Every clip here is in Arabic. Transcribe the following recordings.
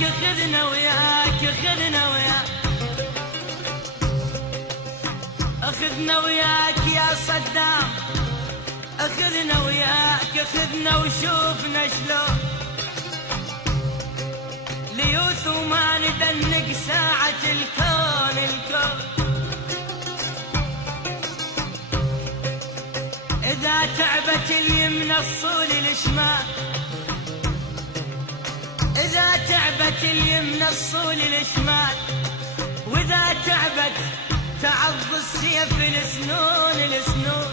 وياك خذنا وياك خذنا وياك أخذنا وياك يا صدام، أخذنا وياك أخذنا وشوفنا شلون ليوث وما ندنق ساعة الكون الكون. إذا تعبت اليمنى الصول الشمال، إذا تعبت اليمنى الصول الشمال، وإذا تعبت تعض السيف السنون السنون.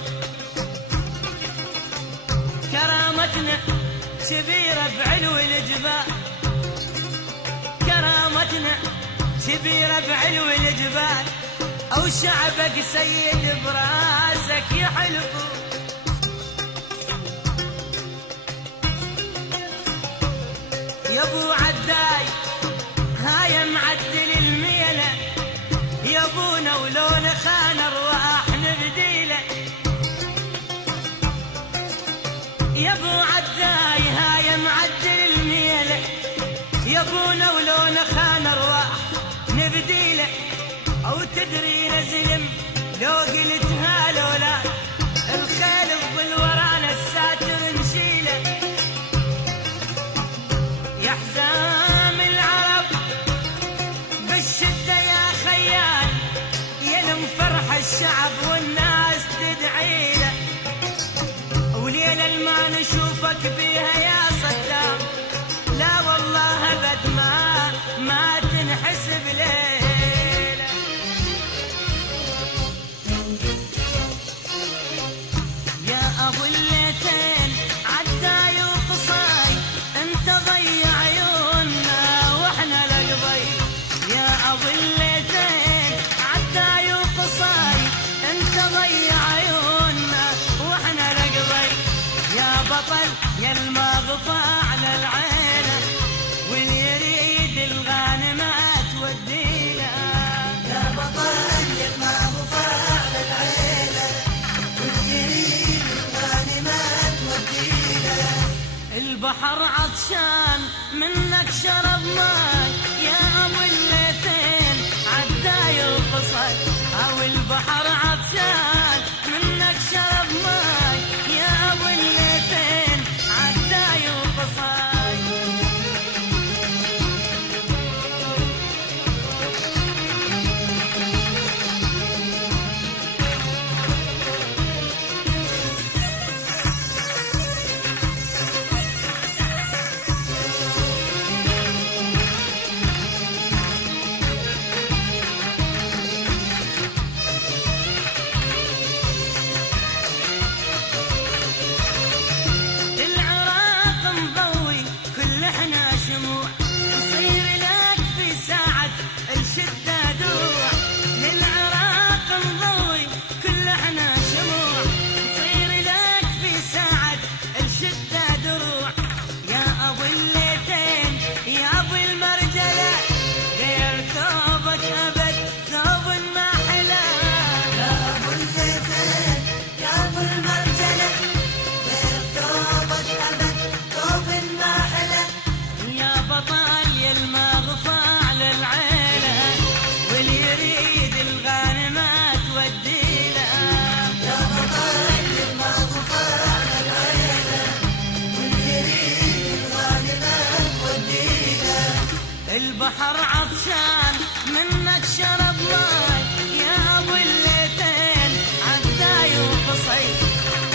كرامتنا كبيرة بعلو الجبال، كرامتنا كبيرة بعلو الجبال، أو شعبك سيد براسك يحلو. يا ابو عداي هاي معدل الميلة، يا ابونا ولو نخان ارواح نبديله. يا ابو عداي هاي معدل الميلة، يا ابونا ولو نخان ارواح نبديله. او تدري نزلم لو قلتها لولا الخيل الظل ورانا الساتر نشيله. يا حزام العرب بالشدة يا خيال، يلم فرح الشعب والناس تدعي له. وليلة ما نشوفك بيها يا صدام، لا والله أبد ما تنحسب ليلة. يا أبو الليثين عداي وقصاي، انت ضيع عيوننا واحنا لقضي. يا ابو الليثين عداي وقصاي، انت ضيع عيوننا واحنا لقضي. يا بطل يا المغفى على العينة، واللي يريد الغانمات ودينا. يا بطل يا المغفى على العينة، واللي يريد الغانمات ودينا. البحر عطشان منك شرب ماي، يا ابو الليثين عداي وقصاي. او البحر عطشان منك شرب ماي، يا ابو الليثين عداي وقصاي. البحر عطشان منك شرب ماي، يا ابو الليثين عداي وقصي.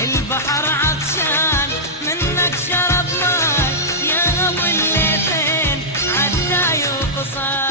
البحر عطشان منك شرب ماي، يا ابو الليثين عداي وقصي.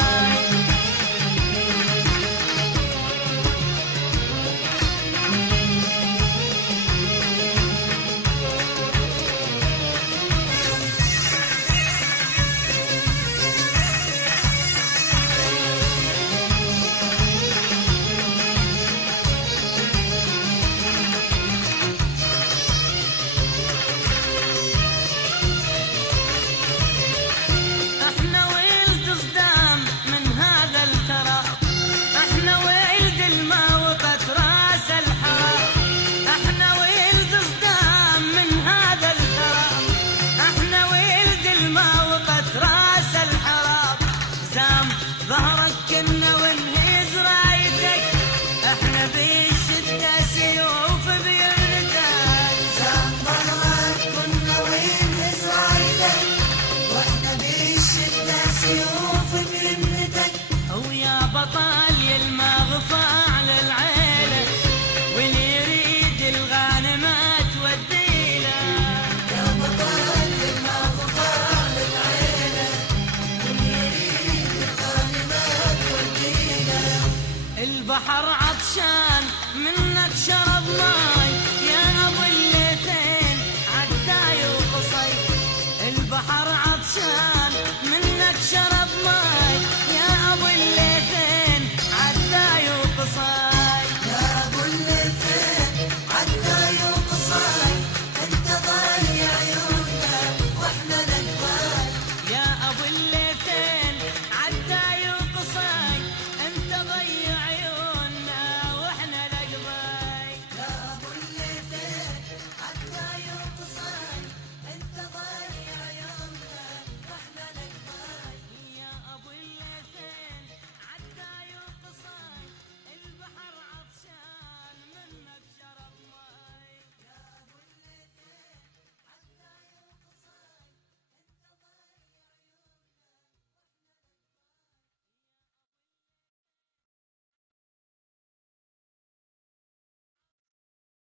البحر عطشان منك شرب ماي